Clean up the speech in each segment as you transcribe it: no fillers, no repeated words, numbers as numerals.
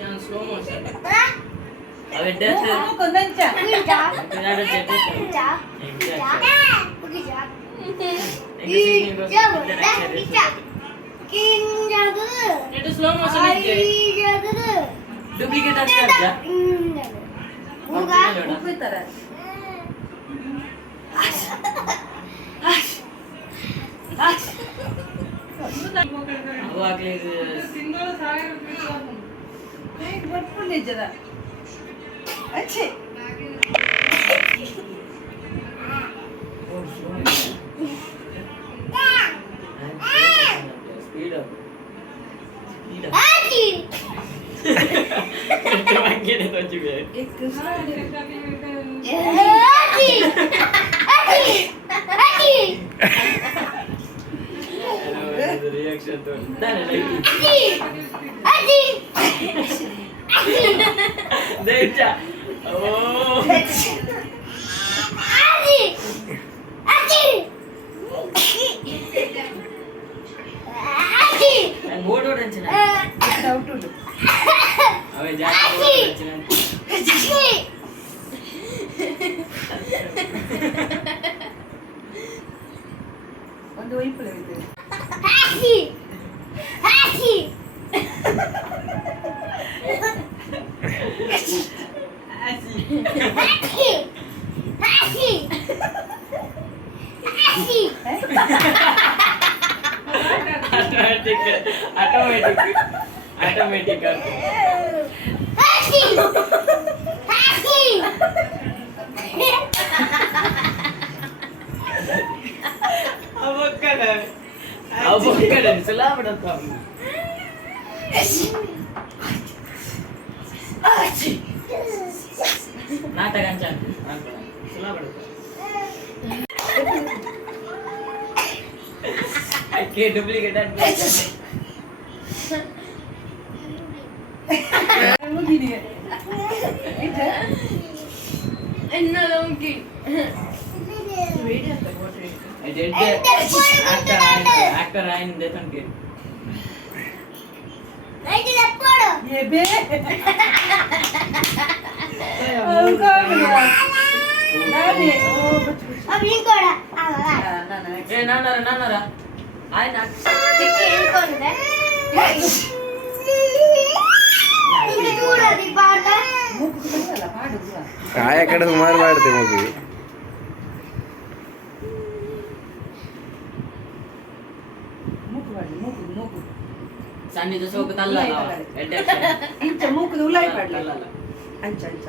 ഞാൻ slow motion അവരുടെ slow motion duplicate अच्छे स्पीड अप रिएक्शन तो देखा ओ बोर्ड टेंशन डाउट अबे जाके टेंशन ಒಂದು ವೈಪಲೆ ಇದೆ ಹಾಕಿ ಹಾಕಿ ಹಾಕಿ ಹಾಕಿ ಹಾಕಿ ऑटोमेटिक हाकी हाकी अब कर चला पड़ता नाटकांचा चला पड़ता के duplicate actor ayin detanke nahi lepodo ये बे ओ का गया नानी ओ अब inkoda ना ना ए नानरा आय ना tikki inkonde ini dura di paata ಮೂಗು ಕಡಲ್ಲ ಪಾಡು ಕಾಯ ಕಡೆ ಸುಮಾರು ಮಾಡ್ತೆ ಮೂಗು ಮೂಗು ಮಾಡಿ ಮೂಗು सन्नी तो सोक तल्ला इंच मूक उलाई पडला तल्ला अंच अंच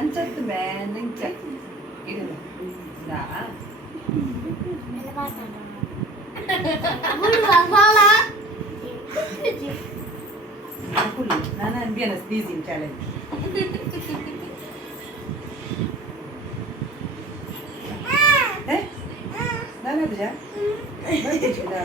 अंचत मैन इंच इडु ना bulu bala aku li nana ambiance busy challenge eh nana bija berarti sudah